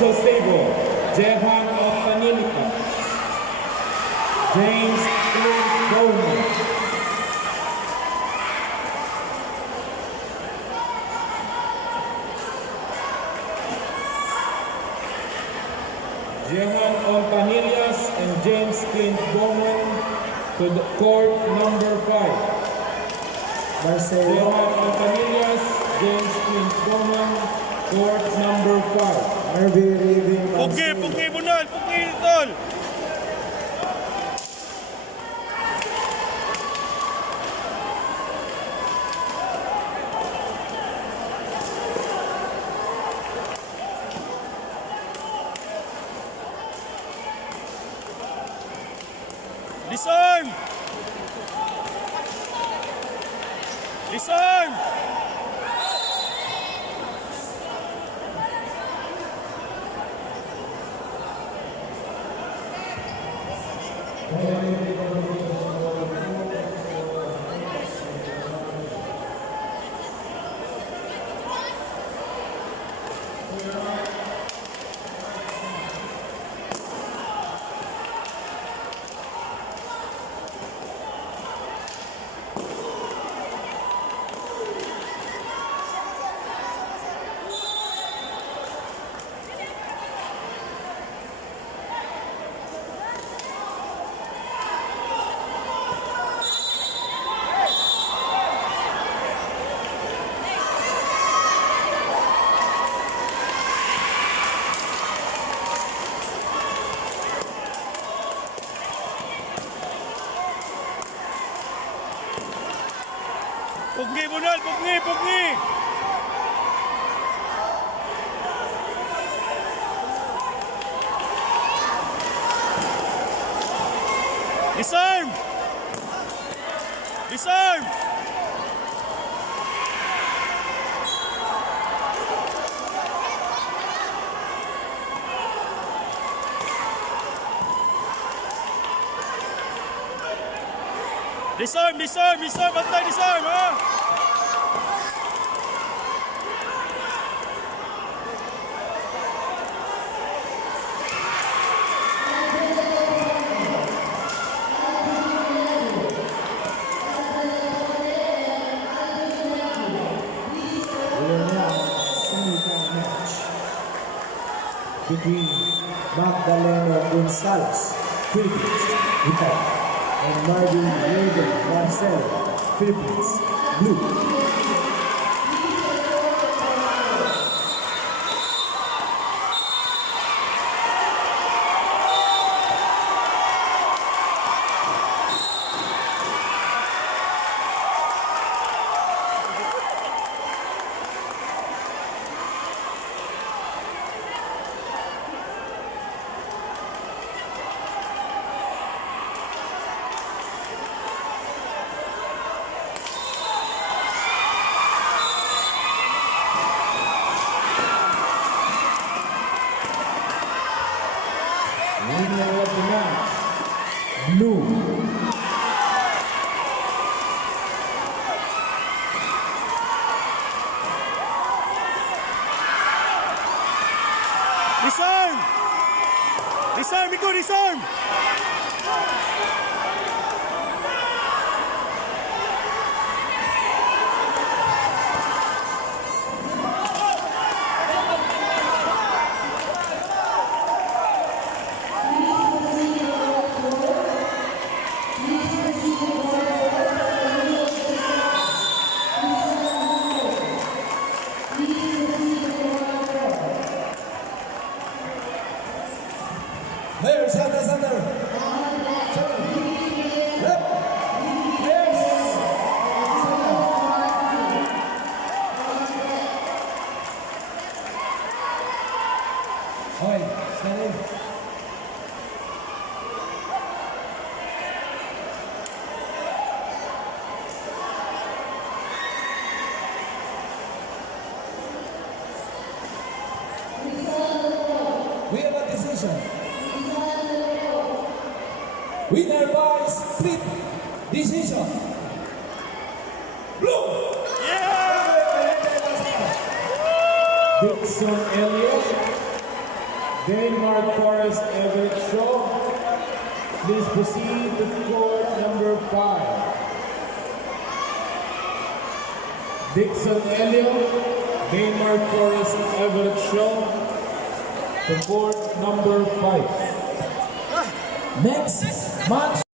Official stable, Jehan of Panilipa, James Bowman, Jehan Ompanillas and James Clint Bowman to the court number 5. Marcelo. Jehan Ompanillas, James Clint Bowman, court number 5. Marvin Riving Pugi, Marcelo. pugi bunal, pugi tol. Disarm! Disarm! Pugi bunal, pugi, pugi. Disarm! Disarm! Disarm, disarm, disarm, bantay, disarm, ha? Between Magdaleno Gonzalez, Philippines, WEKAF, and Marvin Riving Marcelo, Philippines, Blue. Winner of the match, Blue. Disarm! Disarm, ikaw, disarm! There, center, center. Center. Left. Yes. Okay, steady. We have a decision. Winner by split decision. Blue! Yeah! Dixon Elliott, Denmark Forest Everett Shaw. Please proceed to court number 5. Dixon Elliott, Denmark Forest Everett Shaw, to court number 5. Next match.